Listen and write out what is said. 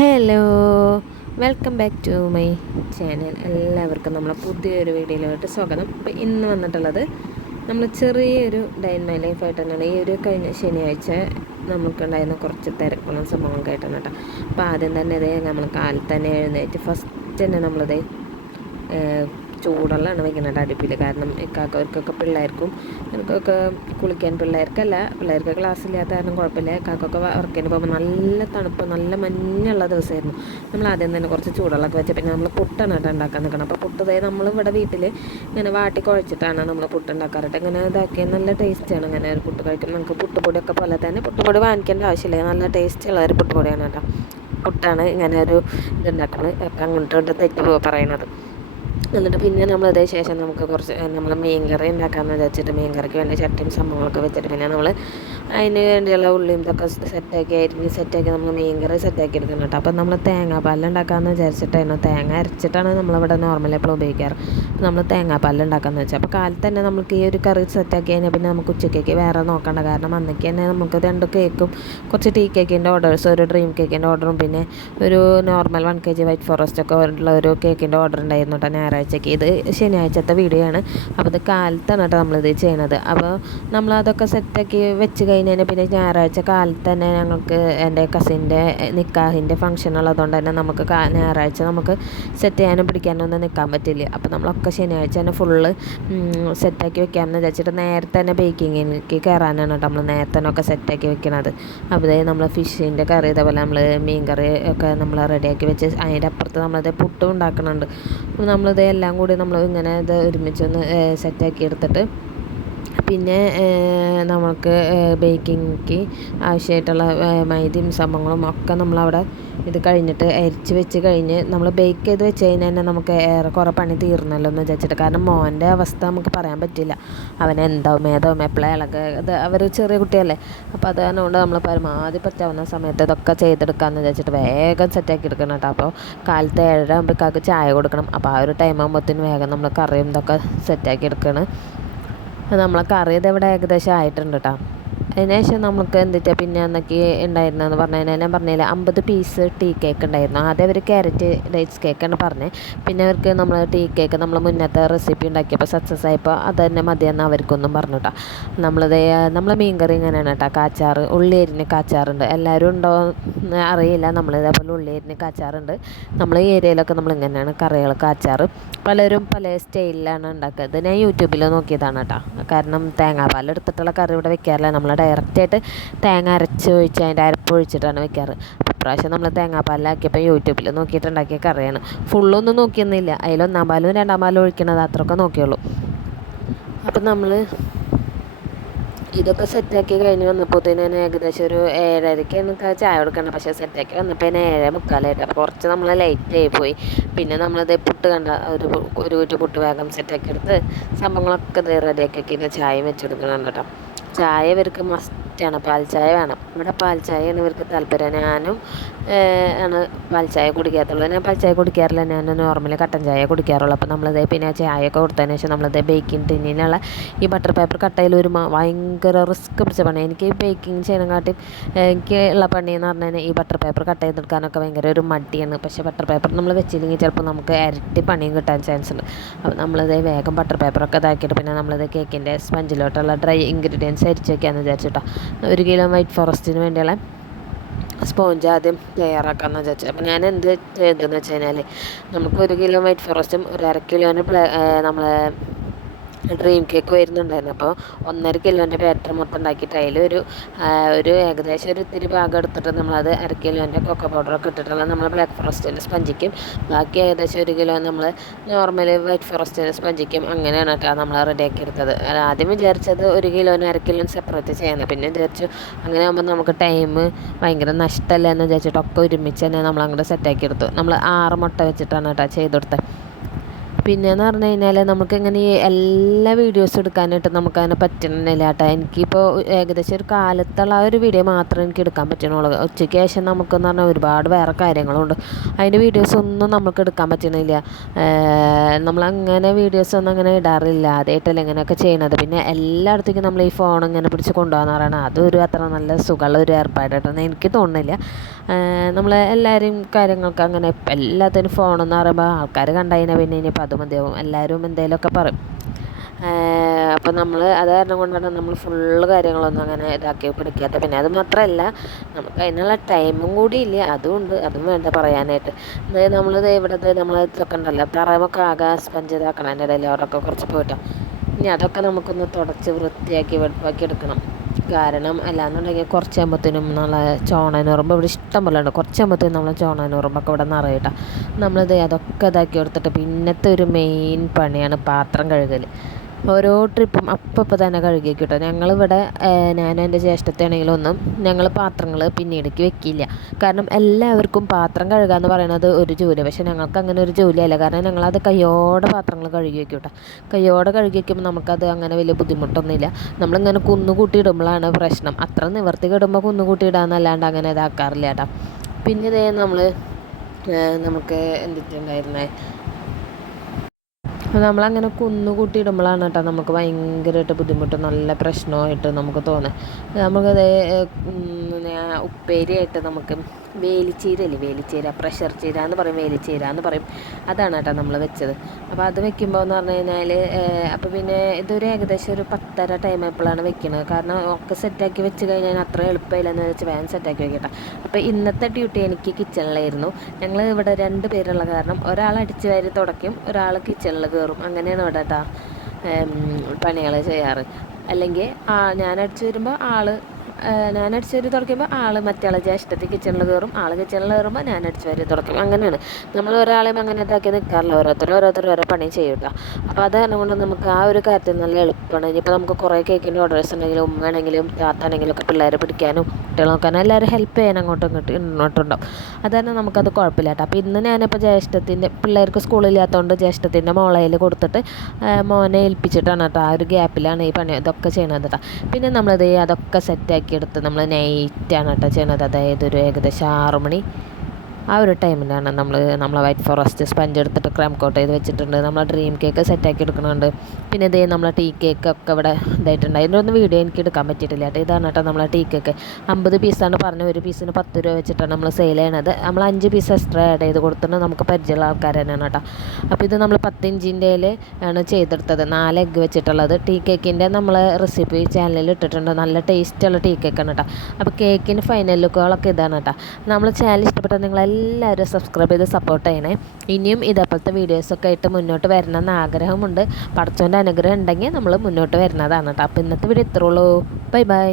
Hello, welcome back to my channel. എല്ലാവർക്കും നമ്മളെ പുതിയൊരു വീഡിയോയിലോട്ട് സ്വാഗതം. അപ്പോൾ ഇന്ന് വന്നിട്ടുള്ളത് നമ്മൾ ചെറിയൊരു ഡേ ഇൻ മൈ ലൈഫായിട്ട് തന്നെയാണ്. ഈ ഒരു കഴിഞ്ഞ ശനിയാഴ്ച നമുക്കുണ്ടായിരുന്ന കുറച്ച് തിരക്കുകളും സംഭവങ്ങളൊക്കെ ആയിട്ടാണ് കേട്ടോ. അപ്പോൾ ആദ്യം തന്നെ ഇതേ നമ്മൾ കാലത്ത് തന്നെ എഴുന്നേറ്റ് ഫസ്റ്റ് തന്നെ നമ്മളിതേ ചൂടുള്ളതാണ് വയ്ക്കുന്നത് അടുപ്പിൽ. കാരണം ഇക്കാക്കവർക്കൊക്കെ പിള്ളേർക്കും എനിക്കൊക്കെ കുളിക്കാൻ, പിള്ളേർക്ക് ക്ലാസ് ഇല്ലാത്ത കാരണം കുഴപ്പമില്ല. ഇക്കാക്കൊക്കെ വർക്കിന് പോകുമ്പോൾ നല്ല തണുപ്പ്, നല്ല മഞ്ഞുള്ള ദിവസമായിരുന്നു. നമ്മൾ ആദ്യം തന്നെ കുറച്ച് ചൂടുള്ളൊക്കെ വെച്ച് പിന്നെ നമ്മൾ പുട്ടാണ് കേട്ടോ ഉണ്ടാക്കാൻ നിൽക്കണം. അപ്പോൾ പുട്ട് നമ്മളിവിടെ വീട്ടിൽ ഇങ്ങനെ വാട്ടി കുഴച്ചിട്ടാണ് നമ്മൾ പുട്ട് ഉണ്ടാക്കാറുണ്ട്. ഇങ്ങനെ ഇതാക്കിയാൽ നല്ല ടേസ്റ്റാണ്. ഇങ്ങനെ ഒരു പുട്ട് കഴിക്കും. നമുക്ക് പുട്ടുപൊടിയൊക്കെ പോലെ തന്നെ പുട്ടുപൊടി വാങ്ങിക്കേണ്ട ആവശ്യമില്ല, നല്ല ടേസ്റ്റുള്ള ഒരു പുട്ടുപൊടിയാണ് കേട്ടോ. പുട്ടാണ് ഇങ്ങനെ ഒരു ഇതുണ്ടാക്കുന്നത്. അപ്പം അങ്ങോട്ട് തെറ്റ് പറയുന്നത്. എന്നിട്ട് പിന്നെ നമ്മളതേ ശേഷം നമുക്ക് കുറച്ച് നമ്മൾ മീൻ കറി ഉണ്ടാക്കാമെന്ന് വിചാരിച്ചിട്ട് മീൻ കറിക്ക് വേണ്ടി ചട്ടിയും സംഭവങ്ങളൊക്കെ വെച്ചിട്ട് പിന്നെ നമ്മൾ അതിന് വേണ്ടിയുള്ള ഉള്ളിയും ഇതൊക്കെ സെറ്റാക്കി നമ്മൾ മീൻ കറി സെറ്റാക്കി എടുക്കണം കേട്ടോ. അപ്പം നമ്മൾ തേങ്ങാപ്പാൽ ഉണ്ടാക്കാമെന്ന് വിചാരിച്ചിട്ടായിരുന്നു. തേങ്ങ അരച്ചിട്ടാണ് നമ്മളിവിടെ നോർമലി എപ്പോഴും ഉപയോഗിക്കാറ്. നമ്മൾ തേങ്ങാപ്പാൽ ഉണ്ടാക്കാമെന്ന് വെച്ചാൽ അപ്പോൾ കാലത്ത് തന്നെ നമുക്ക് ഈ ഒരു കറി സെറ്റാക്കി കഴിഞ്ഞാൽ പിന്നെ നമുക്ക് ഉച്ചക്കേക്ക് വേറെ നോക്കണ്ട. കാരണം അന്നേക്ക് തന്നെ നമുക്ക് 2 കേക്കും കുറച്ച് ടീ കേക്കിൻ്റെ ഓർഡേഴ്സ്, ഒരു ഡ്രീം കേക്കിൻ്റെ ഓർഡറും പിന്നെ ഒരു നോർമൽ 1 kg വൈറ്റ് ഫോറസ്റ്റ് ഒക്കെ ഉള്ള ഒരു കേക്കിൻ്റെ ഓർഡർ ഉണ്ടായിരുന്നു കേട്ടോ ഞായറാഴ്ചയ്ക്ക്. ഇത് ശനിയാഴ്ചത്തെ വീഡിയോ ആണ്. അപ്പോൾ ഇത് കാലത്താണ് കേട്ടോ നമ്മളിത് ചെയ്യണത്. അപ്പോൾ നമ്മളതൊക്കെ സെറ്റാക്കി വെച്ച് കഴിഞ്ഞാൽ പിന്നെ ഞായറാഴ്ച കാലത്ത് തന്നെ ഞങ്ങൾക്ക് എൻ്റെ കസിൻ്റെ നിക്കാഹിൻ്റെ ഫംഗ്ഷൻ ഉള്ളതുകൊണ്ട് തന്നെ നമുക്ക് ഞായറാഴ്ച നമുക്ക് സെറ്റ് ചെയ്യാനും പിടിക്കാനും ഒന്നും നിൽക്കാൻ പറ്റില്ല. അപ്പോൾ നമ്മളൊക്കെ ശനിയാഴ്ച തന്നെ ഫുള്ള് സെറ്റാക്കി വെക്കാമെന്ന് വിചാരിച്ചിട്ട് നേരത്തെ തന്നെ ബേക്കിങ്ങിലേക്ക് കയറാനാണ് കേട്ടോ നമ്മൾ നേരത്തെ തന്നെ ഒക്കെ സെറ്റാക്കി വെക്കുന്നത്. അപ്പോൾ നമ്മൾ ഫിഷിൻ്റെ കറി ഇതേപോലെ നമ്മൾ മീൻ കറി ഒക്കെ നമ്മൾ റെഡിയാക്കി വെച്ച് അതിൻ്റെ അപ്പുറത്ത് നമ്മളത് പുട്ടും ഉണ്ടാക്കുന്നുണ്ട്. അപ്പോൾ നമ്മളിത് എല്ലാം കൂടി നമ്മൾ ഇങ്ങനെ ഇത് ഒരുമിച്ചൊന്ന് സെറ്റാക്കി എടുത്തിട്ട് പിന്നെ നമുക്ക് ബേക്കിങ്ങിക്ക് ആവശ്യമായിട്ടുള്ള മൈദയും സംഭവങ്ങളും ഒക്കെ നമ്മളവിടെ ഇത് കഴിഞ്ഞിട്ട് അരിച്ച് വെച്ച് കഴിഞ്ഞ് നമ്മൾ ബേക്ക് ചെയ്ത് വെച്ച് കഴിഞ്ഞാൽ തന്നെ നമുക്ക് കുറേ പണി തീർന്നല്ലോ എന്ന് വിചാരിച്ചിട്ട്. കാരണം മോൻ്റെ അവസ്ഥ നമുക്ക് പറയാൻ പറ്റില്ല, അവനെന്താവും ഏതാവും എപ്പോഴും ഇളകെ ഇത് അവർ ചെറിയ കുട്ടിയല്ലേ. അപ്പോൾ അത് കാരണം നമ്മൾ പരമാവധി പറ്റാവുന്ന സമയത്ത് ഇതൊക്കെ ചെയ്തെടുക്കാമെന്ന് വിചാരിച്ചിട്ട് വേഗം സെറ്റാക്കി എടുക്കണം കേട്ടോ. അപ്പോൾ കാലത്ത് 7:30 ആകുമ്പോഴേക്കാൾക്ക് ചായ കൊടുക്കണം. അപ്പോൾ ആ ഒരു ടൈം ആകുമ്പോഴത്തേന് വേഗം നമ്മൾ കറിയും ഇതൊക്കെ സെറ്റാക്കി എടുക്കണം. നമ്മളെ കറി ഇതെവിടെ ഏകദേശം ആയിട്ടുണ്ട് കേട്ടോ. അതിന് ശേഷം നമുക്ക് എന്തിട്ടാ പിന്നെ അന്നൊക്കെ ഉണ്ടായിരുന്നതെന്ന് പറഞ്ഞു കഴിഞ്ഞാൽ ഞാൻ പറഞ്ഞില്ല 50 പീസ് ടീ കേക്ക് ഉണ്ടായിരുന്നു. ആദ്യം അവർ ക്യാരറ്റ് ഡേറ്റ്സ് കേക്കാണ് പറഞ്ഞത്. പിന്നെ അവർക്ക് നമ്മൾ ടീ കേക്ക് നമ്മൾ മുന്നത്തെ റെസിപ്പി ഉണ്ടാക്കിയപ്പോൾ സക്സസ് ആയപ്പോൾ അത് തന്നെ മതിയെന്ന് അവർക്കൊന്നും പറഞ്ഞു കേട്ടോ. നമ്മളെ മീൻ കറി ഇങ്ങനെയാണ് കേട്ടോ. കാച്ചാറ്, ഉള്ളി അരിഞ്ഞ് കാച്ചാറുണ്ട്. എല്ലാവരും ഉണ്ടോ എന്ന് അറിയില്ല. നമ്മളിതേപോലെ ഉള്ളി അരിഞ്ഞ് കാച്ചാറുണ്ട്. നമ്മൾ ഈ ഏരിയയിലൊക്കെ നമ്മൾ ഇങ്ങനെയാണ് കറികൾ കാച്ചാറ്. പലരും പല സ്റ്റൈലിലാണ് ഉണ്ടാക്കുക. ഇത് ഞാൻ യൂട്യൂബിൽ നോക്കിയതാണ് കേട്ടോ. കാരണം തേങ്ങാപ്പാൽ എടുത്തിട്ടുള്ള കറി ഇവിടെ വെക്കാറില്ല. നമ്മൾ ഡയറക്റ്റായിട്ട് തേങ്ങ അരച്ച് ഒഴിച്ച് അതിൻ്റെ അരപ്പ് ഒഴിച്ചിട്ടാണ് വെക്കാറ്. ഇപ്രാവശ്യം നമ്മൾ തേങ്ങാപ്പാലിലാക്കിയപ്പോൾ യൂട്യൂബിൽ നോക്കിയിട്ടുണ്ടാക്കിയ കറിയാണ്. ഫുള്ളൊന്നും നോക്കിയൊന്നുമില്ല. അതിൽ 1-ാം പാലും 2-ാം പാലും ഒഴിക്കണത് അത്രയൊക്കെ നോക്കിയുള്ളൂ. അപ്പം നമ്മൾ ഇതൊക്കെ സെറ്റാക്കി കഴിഞ്ഞ് വന്നപ്പോഴത്തേന് തന്നെ ഏകദേശം ഒരു 7:30ക്ക് എനിക്ക് ചായ കൊടുക്കണം. പക്ഷേ സെറ്റാക്കി വന്നപ്പോൾ തന്നെ 7:45. അപ്പോൾ കുറച്ച് നമ്മൾ ലേറ്റായി പോയി. പിന്നെ നമ്മളിത് പുട്ട് കണ്ട ഒരു കുറ്റി പുട്ട് വേഗം സെറ്റാക്കി എടുത്ത് സംഭവങ്ങളൊക്കെ റെഡിയാക്കി ചായയും വെച്ചെടുക്കണം കേട്ടോ. ചായ ഇവർക്ക് മസ്റ്റാണ്, പാൽ ചായ വേണം. ഇവിടെ പാൽ ചായയാണ് ഇവർക്ക് താല്പര്യം. ഞാനും ആണ് പാൽ ചായ കുടിക്കാത്തുള്ളൂ. ഞാൻ പാൽ ചായ കുടിക്കാറില്ല, ഞാൻ നോർമലി കട്ടൻ ചായ കുടിക്കാറുള്ളൂ. അപ്പോൾ നമ്മളിതേ പിന്നെ ചായയൊക്കെ കൊടുത്തതിന് ശേഷം നമ്മളിതേ ബേക്കിംഗ് ടിന്നിനുള്ള ഈ ബട്ടർ പേപ്പർ കട്ടയിൽ ഒരു ഭയങ്കര റിസ്ക് പിടിച്ച പണി. എനിക്ക് ബേക്കിംഗ് ചെയ്യണക്കാട്ടി എനിക്ക് ഉള്ള പണി എന്ന് പറഞ്ഞു കഴിഞ്ഞാൽ ഈ ബട്ടർ പേപ്പർ കട്ട് ചെയ്തെടുക്കാനൊക്കെ ഭയങ്കര ഒരു മടിയാണ്. പക്ഷേ ബട്ടർ പേപ്പർ നമ്മൾ വെച്ചില്ലെങ്കിൽ ചിലപ്പോൾ നമുക്ക് ഇരട്ടി പണിയും കിട്ടാൻ ചാൻസ് ഉണ്ട്. അപ്പോൾ നമ്മളിത് വേഗം ബട്ടർ പേപ്പറൊക്കെ ഇതാക്കിയിട്ട് പിന്നെ നമ്മളിത് കേക്കിൻ്റെ സ്പഞ്ചിലോട്ടുള്ള ഡ്രൈ ഇൻഗ്രീഡിയൻസ് അരിച്ച് വയ്ക്കാമെന്ന് വിചാരിച്ചിട്ടോ. 1 കിലോ വൈറ്റ് ഫോറസ്റ്റിന് വേണ്ടിയുള്ള സ്പോഞ്ച് ആദ്യം തയ്യാറാക്കാമെന്ന് വിചാരിച്ചു. അപ്പോൾ ഞാൻ എന്ത് ചെയ്തതെന്ന് വെച്ച് കഴിഞ്ഞാൽ നമുക്ക് 1 കിലോ വൈറ്റ് ഫോറസ്റ്റും ഒരു 1/2 കിലോന് നമ്മൾ ഡ്രീം കേക്ക് വരുന്നുണ്ടായിരുന്നു. അപ്പോൾ 1.5 കിലോൻ്റെ ബാറ്റർ മൊത്തം ഉണ്ടാക്കിയിട്ട് അതിൽ ഏകദേശം ഒരു ഇത്തിരി ഭാഗം എടുത്തിട്ട് നമ്മളത് 1/2 കിലോൻ്റെ കൊക്കോ പൗഡറൊക്കെ ഇട്ടിട്ടുള്ള നമ്മൾ ബ്ലാക്ക് ഫോറസ്റ്റിൻ്റെ സ്പഞ്ചിക്കും ബാക്കി ഏകദേശം 1 കിലോ നമ്മൾ നോർമൽ വൈറ്റ് ഫോറസ്റ്റിൻ്റെ സ്പഞ്ചിക്കും അങ്ങനെയാണ് കേട്ടോ നമ്മൾ റെഡിയാക്കി എടുത്തത്. ആദ്യം വിചാരിച്ചത് 1 കിലോന് 1/2 കിലോന് സെപ്പറേറ്റ് ചെയ്യണം. പിന്നെ വിചാരിച്ചു അങ്ങനെ ആകുമ്പോൾ നമുക്ക് ടൈം ഭയങ്കര നഷ്ടമല്ല എന്ന് വിചാരിച്ചിട്ടൊക്കെ ഒരുമിച്ച് തന്നെ നമ്മൾ അങ്ങോട്ട് സെറ്റാക്കി എടുത്തു. നമ്മൾ 6 മുട്ട വെച്ചിട്ടാണ് കേട്ടോ ചെയ്തെടുത്തത്. പിന്നെയെന്ന് പറഞ്ഞു കഴിഞ്ഞാൽ നമുക്കിങ്ങനെ ഈ എല്ലാ വീഡിയോസും എടുക്കാനായിട്ട് നമുക്കതിനെ പറ്റുന്നില്ല കേട്ടോ. എനിക്കിപ്പോൾ ഏകദേശം ഒരു കാലത്തുള്ള ആ ഒരു വീഡിയോ മാത്രമേ എനിക്ക് എടുക്കാൻ പറ്റണുള്ളൂ. ഉച്ചയ്ക്ക് ശേഷം നമുക്കെന്ന് പറഞ്ഞാൽ ഒരുപാട് വേറെ കാര്യങ്ങളുണ്ട്. അതിൻ്റെ വീഡിയോസൊന്നും നമുക്ക് എടുക്കാൻ പറ്റുന്നില്ല. നമ്മളങ്ങനെ വീഡിയോസൊന്നും അങ്ങനെ ഇടാറില്ല. ആദ്യമായിട്ടല്ല ഇങ്ങനെയൊക്കെ ചെയ്യണത്. പിന്നെ എല്ലായിടത്തേക്കും നമ്മൾ ഈ ഫോൺ ഇങ്ങനെ പിടിച്ച് കൊണ്ടുപോകാന്ന് പറയുന്നത് അതൊരു അത്ര നല്ല സുഖമുള്ള ഒരു ഏർപ്പാടായിട്ടൊന്നും എനിക്ക് തോന്നുന്നില്ല. നമ്മൾ എല്ലാവരും കാര്യങ്ങൾക്ക് അങ്ങനെ എല്ലാത്തിനും ഫോണെന്ന് പറയുമ്പോൾ ആൾക്കാർ കണ്ടതിനെ പിന്നെ ഇനിയിപ്പോൾ അത് മതിയാവും, എല്ലാവരും എന്തെങ്കിലുമൊക്കെ പറയും. അപ്പോൾ നമ്മൾ അത് കാരണം കൊണ്ടാണ് നമ്മൾ ഫുള്ള് കാര്യങ്ങളൊന്നും അങ്ങനെ ഇതാക്കി പിടിക്കാത്ത. പിന്നെ അത് മാത്രമല്ല നമുക്ക് അതിനുള്ള ടൈമും കൂടി ഇല്ല, അതും വേണ്ട പറയാനായിട്ട്. അതായത് നമ്മളിത് ഇവിടുത്തെ നമ്മൾ ഇതൊക്കെ ഉണ്ടല്ലോ തറമൊക്കെ ആകെ സ്പഞ്ച് ഇതാക്കണം, എൻ്റെ ഇടയിൽ അവിടെയൊക്കെ കുറച്ച് പോയിട്ടോ. ഇനി അതൊക്കെ നമുക്കൊന്ന് തുടച്ച് വൃത്തിയാക്കി വെടുപ്പാക്കി എടുക്കണം. കാരണം അല്ലാന്നുണ്ടെങ്കിൽ കുറച്ചാകുമ്പോഴത്തേനും നമ്മളെ ചോണനുറുമ്പ് ഇവിടെ ഇഷ്ടം പോലെ ഉണ്ട്. കുറച്ചാകുമ്പോഴത്തേനും നമ്മളെ ചോണനുറുമ്പൊക്കെ ഇവിടെ നിറയിട്ടാം. നമ്മളിത് അതൊക്കെ ഇതാക്കി കൊടുത്തിട്ട് പിന്നത്തെ ഒരു മെയിൻ പണിയാണ് പാത്രം കഴുകൽ. ഓരോ ട്രിപ്പും അപ്പം തന്നെ കഴുകി കേട്ടോ. ഞങ്ങളിവിടെ ഞാനും എൻ്റെ ജ്യേഷ്ഠത്തെയാണെങ്കിലും ഒന്നും ഞങ്ങൾ പാത്രങ്ങൾ പിന്നീടേക്ക് വെക്കില്ല. കാരണം എല്ലാവർക്കും പാത്രം കഴുകുക എന്ന് പറയുന്നത് ഒരു ജോലി, പക്ഷേ ഞങ്ങൾക്ക് അങ്ങനെ ഒരു ജോലിയല്ല. കാരണം ഞങ്ങളത് കയ്യോടെ പാത്രങ്ങൾ കഴുകി വെക്കും കേട്ടോ. കയ്യോടെ കഴുകി വയ്ക്കുമ്പോൾ നമുക്കത് അങ്ങനെ വലിയ ബുദ്ധിമുട്ടൊന്നുമില്ല. നമ്മളിങ്ങനെ കുന്നുകൂട്ടി ഇടുമ്പോഴാണ് പ്രശ്നം. അത്ര നിവർത്തി കിടുമ്പോൾ കുന്നുകൂട്ടി ഇടാന്നല്ലാണ്ട് അങ്ങനെ ഇതാക്കാറില്ല കേട്ടോ. പിന്നെ ഇതേ നമുക്ക് എന്തിട്ടുണ്ടായിരുന്നേ, അപ്പോൾ നമ്മളങ്ങനെ കുന്നുകൂട്ടിയിടുമ്പോഴാണ് കേട്ടോ നമുക്ക് ഭയങ്കരമായിട്ട് ബുദ്ധിമുട്ട് നല്ല പ്രശ്നമായിട്ട് നമുക്ക് തോന്നുന്നത്. നമുക്കത് ഉപ്പേരിയായിട്ട് നമുക്ക് വേലിച്ചീര പ്രഷർ ചീര എന്ന് പറയും, വേലിച്ചീര എന്ന് പറയും. അതാണ് കേട്ടോ നമ്മൾ വെച്ചത്. അപ്പോൾ അത് വെക്കുമ്പോൾ എന്ന് പറഞ്ഞു കഴിഞ്ഞാൽ അപ്പോൾ പിന്നെ ഇതൊരു ഏകദേശം ഒരു 10:30 ടൈം ആയപ്പോഴാണ് വെക്കുന്നത്. കാരണം ഒക്കെ സെറ്റാക്കി വെച്ച് കഴിഞ്ഞാൽ അത്ര എളുപ്പമില്ലെന്ന് വെച്ച് വേഗം സെറ്റാക്കി വെക്കട്ടെ. അപ്പോൾ ഇന്നത്തെ ഡ്യൂട്ടി എനിക്ക് കിച്ചണിലായിരുന്നു. ഞങ്ങൾ ഇവിടെ 2 പേരുള്ള കാരണം ഒരാൾ അടിച്ച് വാരി തുടയ്ക്കും, ഒരാൾ കിച്ചണിൽ കയറും. അങ്ങനെയാണ് ഇവിടെ കേട്ടോ പണികൾ ചെയ്യാറ്. അല്ലെങ്കിൽ ഞാൻ അടിച്ച് വരുമ്പോൾ ഞാൻ അടിച്ച് വാരി തുടയ്ക്കുമ്പോൾ മറ്റേ ജ്യേഷ്ഠത്തിൽ കിച്ചണിൽ കയറും, കിച്ചണിൽ കയറുമ്പോൾ ഞാൻ അടിച്ച് വാരി തുടയ്ക്കും. അങ്ങനെയാണ് നമ്മൾ ഒരാളെയും അങ്ങനെ ഇതാക്കി നിൽക്കാറില്ല. ഓരോരുത്തർ ഓരോ പണി ചെയ്യും കേട്ടോ. അപ്പോൾ അത് കാരണം കൊണ്ട് നമുക്ക് ആ ഒരു കാര്യത്തിൽ നല്ല എളുപ്പമാണ്. ഇനിയിപ്പോൾ നമുക്ക് കുറേ കേക്കിൻ്റെ ഓർഡേഴ്സ് ഉണ്ടെങ്കിലും ഉമ്മയാണെങ്കിലും താത്താണെങ്കിലും ഒക്കെ പിള്ളേരെ പിടിക്കാനും കുട്ടികളെ നോക്കാനും എല്ലാവരും ഹെൽപ്പ് ചെയ്യാൻ അങ്ങോട്ടും ഇങ്ങോട്ടുണ്ടാവും. അത് തന്നെ നമുക്കത് കുഴപ്പമില്ല കേട്ടോ. അപ്പോൾ ഇന്ന് ഞാനിപ്പോൾ പിള്ളേർക്ക് സ്കൂളില്ലാത്തതുകൊണ്ട് ജ്യേഷ്ഠത്തിൻ്റെ മോളയിൽ കൊടുത്തിട്ട് മോനെ ഏൽപ്പിച്ചിട്ടാണ് കേട്ടോ. ആ ഒരു ഗ്യാപ്പിലാണ് ഈ പണി ഇതൊക്കെ ചെയ്യണത് കേട്ടോ. പിന്നെ നമ്മളിത് അതൊക്കെ സെറ്റാക്കി എടുത്ത് നമ്മൾ നൈറ്റാണ് കേട്ടോ ചെയ്യണത്. അതായത് ഒരു ഏകദേശം 6 മണി ആ ഒരു ടൈമിലാണ് നമ്മളെ വൈറ്റ് ഫോറസ്റ്റ് സ്പഞ്ച് എടുത്തിട്ട് ക്രം കോട്ട് ചെയ്ത് വെച്ചിട്ടുണ്ട്. നമ്മളെ ഡ്രീം കേക്ക് സെറ്റാക്കി എടുക്കുന്നുണ്ട്. പിന്നെ ഇതേ നമ്മളെ ടീ കേക്കൊക്കെ ഇവിടെ ഇതായിട്ടുണ്ട്. അതിൻ്റെ ഒന്നും വീഡിയോ എനിക്ക് എടുക്കാൻ പറ്റിയിട്ടില്ല കേട്ടോ. ഇതാണ് കേട്ടോ നമ്മളെ ടീ കേക്ക്. 50 പീസാണ് പറഞ്ഞത്, ഒരു പീസിന് 10 രൂപ വെച്ചിട്ടാണ് നമ്മൾ സെയിൽ ചെയ്യണത്. നമ്മൾ 5 പീസ് എക്സ്ട്രാ ആഡ് ചെയ്ത് കൊടുത്തിട്ട് നമുക്ക് പരിചയമുള്ള ആൾക്കാർ തന്നെയാണ് കേട്ടോ. അപ്പോൾ ഇത് നമ്മൾ 10 ഇഞ്ചിൻ്റെ ആണ് ചെയ്തെടുത്തത്, 4 എഗ്ഗ് വെച്ചിട്ടുള്ളത്. ടീ കേക്കിൻ്റെ നമ്മൾ റെസിപ്പി ചാനലിൽ ഇട്ടിട്ടുണ്ട്. നല്ല ടേസ്റ്റുള്ള ടീ കേക്കാണ് കേട്ടോ. അപ്പോൾ കേക്കിന് ഫൈനൽ ലുക്കുകളൊക്കെ ഇതാണ് കേട്ടോ. നമ്മൾ ചാനൽ ഇഷ്ടപ്പെട്ടാൽ നിങ്ങളെല്ലാവരും സബ്സ്ക്രൈബ് ചെയ്ത് സപ്പോർട്ട് ചെയ്യണേ. ഇനിയും ഇതേപോലത്തെ വീഡിയോസൊക്കെ ആയിട്ട് മുന്നോട്ട് വരണമെന്ന് ആഗ്രഹമുണ്ട്. പടച്ചോൻ്റെ അനുഗ്രഹം ഉണ്ടെങ്കിൽ നമ്മൾ മുന്നോട്ട് വരുന്നതാണ് കേട്ടോ. അപ്പോൾ ഇന്നത്തെ വീഡിയോ ഇത്രയുള്ളൂ. Bye by.